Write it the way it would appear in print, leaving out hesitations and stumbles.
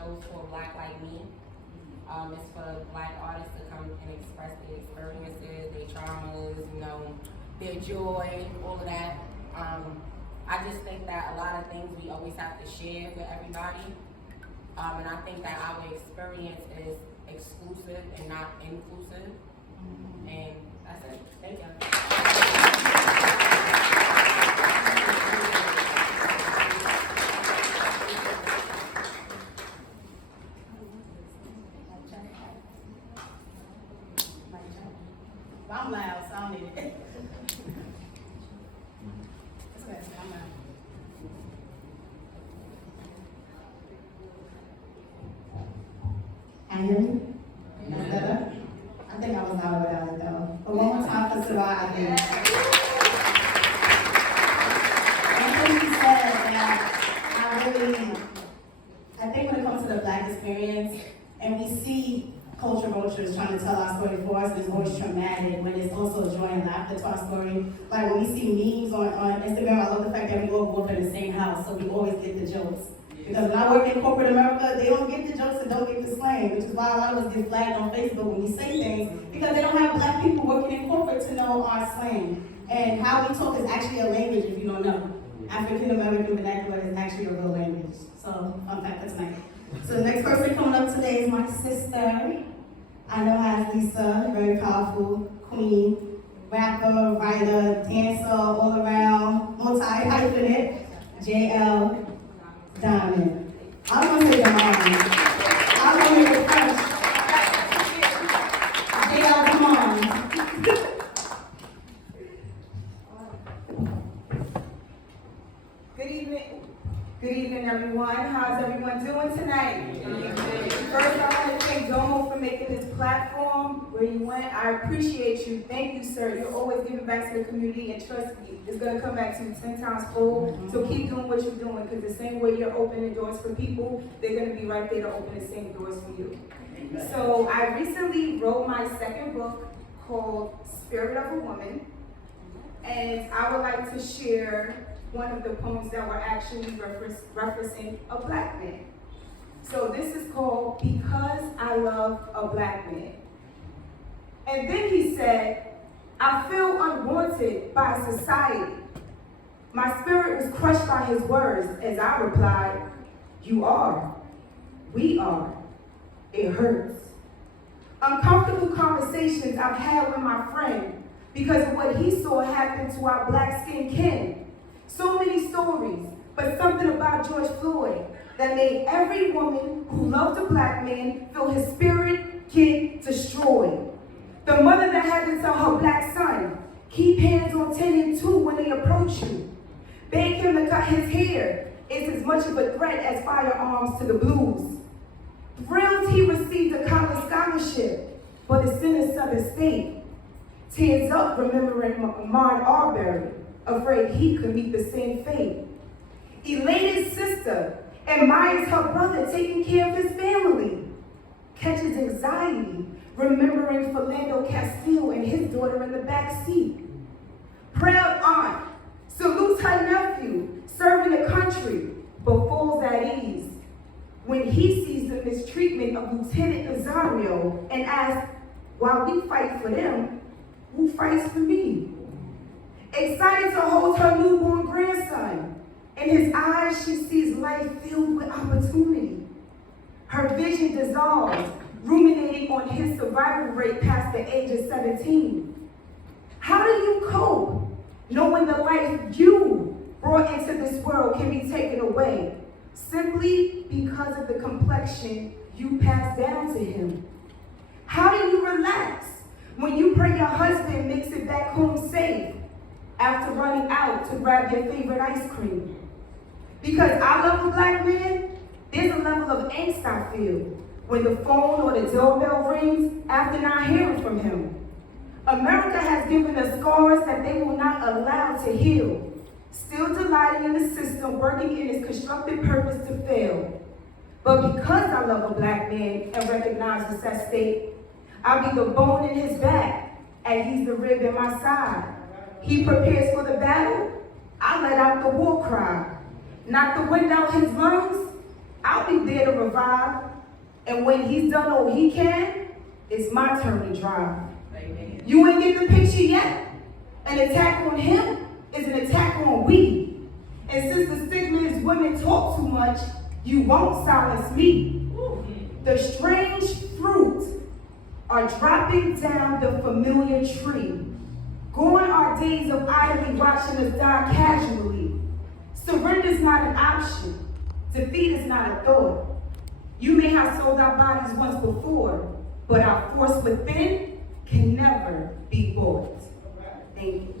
show is called Black Like Me. It's for Black artists to come and express their experiences, their traumas, their joy, all of that. I just think that a lot of things we always have to share with everybody. And I think that our experience is exclusive and not inclusive. And that's it. Thank you. I'm loud, so I don't need it. That's okay, I'm loud. Can you hear me? That's better? I think I was loud without it though. But one more time for Sarah, I think. One thing he said that I think when it comes to the Black experience, and we see culture vultures trying to tell our story for us, it's always traumatic, when it's also joy and laughter to our story. Like when we see memes on Instagram, I love the fact that we all grew up in the same house, so we always get the jokes. Because when I work in corporate America, they don't get the jokes and don't get the slang, which is why a lot of us get flagged on Facebook when we say things, because they don't have Black people working in corporate to know our slang. And how we talk is actually a language if you don't know. African American vernacular is actually a real language. So, fun fact for tonight. So the next person coming up today is my sister. I know her as Lisa, very powerful, queen, rapper, writer, dancer, all around, multi-hyphenate, JL Diamond. I was gonna say Diamond. I was gonna make it fresh. JL, come on. Good evening, everyone. How's everyone doing tonight? First, I want to thank Domo for making this platform where you went. I appreciate you. Thank you, sir. You're always giving back to the community, and trust me, it's going to come back to you 10 times full. So keep doing what you're doing, because the same way you're opening doors for people, they're going to be right there to open the same doors for you. So I recently wrote my second book called Spirit of a Woman, and I would like to share one of the poems that were actually referencing a Black man. So this is called Because I Love a Black Man. And then he said, I feel unwanted by society. My spirit was crushed by his words as I replied, you are, we are, it hurts. Uncomfortable conversations I've had with my friend because of what he saw happen to our Black-skinned kin. So many stories, but something about George Floyd that made every woman who loved a Black man feel his spirit get destroyed. The mother that had to tell her Black son, keep hands on 10 and 2 when they approach you. Beg him to cut his hair is as much of a threat as firearms to the blues. Thrilled he received a college scholarship, but it's in a southern state. Tears up remembering Ahmaud Arbery, afraid he could meet the same fate. Elated sister admires her brother taking care of his family. Catches anxiety, remembering Philando Castile and his daughter in the back seat. Proud aunt salutes her nephew, serving the country, but falls at ease when he sees the mistreatment of Lieutenant Nazario and asks, while we fight for them, who fights for me? Excited to hold her newborn grandson. In his eyes, she sees life filled with opportunity. Her vision dissolves, ruminating on his survival rate past the age of 17. How do you cope, knowing the life you brought into this world can be taken away, simply because of the complexion you passed down to him? How do you relax when you pray your husband makes it back home safe, after running out to grab your favorite ice cream? Because I love a Black man, there's a level of angst I feel when the phone or the doorbell rings after not hearing from him. America has given us scars that they will not allow to heal, still delighting in the system, working in its constructed purpose to fail. But because I love a Black man and recognize what's at stake, I'll be the bone in his back, and he's the rib in my side. He prepares for the battle, I let out the war cry. Knock the wind out his lungs, I'll be there here to revive. And when he's done all he can, it's my turn to drive. Amen. You ain't get the picture yet? An attack on him is an attack on we. And since the stigma is women talk too much, you won't silence me. The strange fruit are dropping down the familiar tree. Gone are days of idly watching us die casually. Surrender's not an option. Defeat is not a thought. You may have sold our bodies once before, but our force within can never be bought. Thank you.